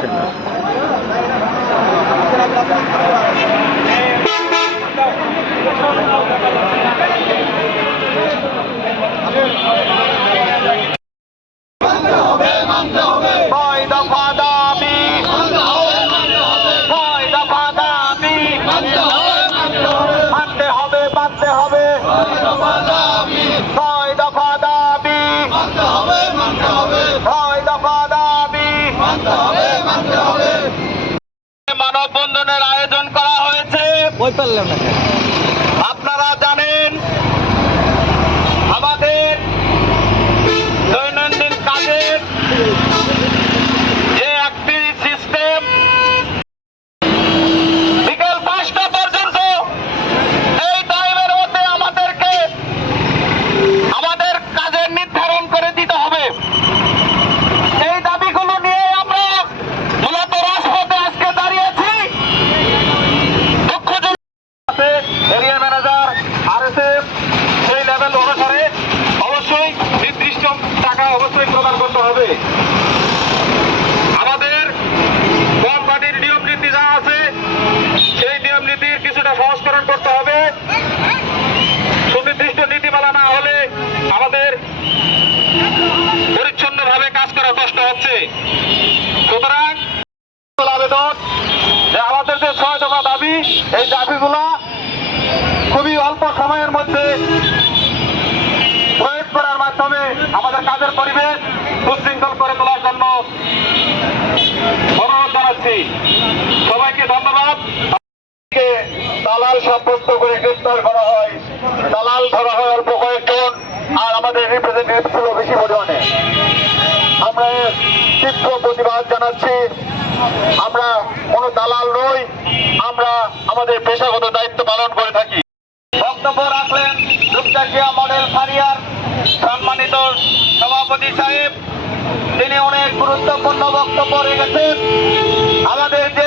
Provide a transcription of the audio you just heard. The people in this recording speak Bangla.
আসেন। ছয় দফা দাবি, ছয় দফা দাবি মানতে হবে, মানতে হবে। ছয় দফা দাবি, ছয় দফা দাবি মানববন্ধনের আয়োজন করা হয়েছে। আপনারা জানেন আমাদের দৈনন্দিন কাজের যে একটি সিস্টেম বিকেল 5টা পর্যন্ত, এই টাইমের মধ্যে আমাদেরকে আমাদের কাজের নির্ধারণ করে দিতে হবে। এই দাবিগুলো নিয়ে আমরা মূলত রাজপথে আজকে দাঁড়িয়েছি। দুঃখজনক এরিয়া ম্যানেজার আরএসএফ সেই লেভেল অনুসারে অবশ্যই নির্দিষ্ট টাকা অবশ্যই প্রদান করতে হবে। আমাদের কোম্পানির নিয়ম নীতি যা আছে সেই নিয়ম নীতির কিছুটা সংস্করণ করতে হবে। সুনির্দিষ্ট নীতিমালা না হলে আমাদের পরিচ্ছন্নভাবে কাজ করা কষ্ট হচ্ছে। সুতরাং আবেদন যে আমাদের যে 6 দফা দাবি, এই দাবিগুলা খুবই অল্প সময়ের মধ্যে প্রয়োগ করার মাধ্যমে আমাদের কাজের পরিবেশ সুশৃঙ্খল করে তোলার জন্য অনুরোধ জানাচ্ছি। সবাইকে ধন্যবাদ। দালাল সাব্যস্ত করে গ্রেফতার করা হয়, দালাল ধরা হয় অল্প কয়েকজন, আর আমাদের রিপ্রেজেন্টেটিভ ছিল বেশি পরিমাণে। আমরা তীব্র প্রতিবাদ জানাচ্ছি। আমরা কোনো দালাল নই, আমরা আমাদের পেশাগত দায়িত্ব পালন করে থাকি। বক্তব্য রাখলেন রূপচাকিয়া মডেল ফারিয়ার সম্মানিত সভাপতি সাহেব। তিনি অনেক গুরুত্বপূর্ণ বক্তব্য রেখেছেন। আমাদের যে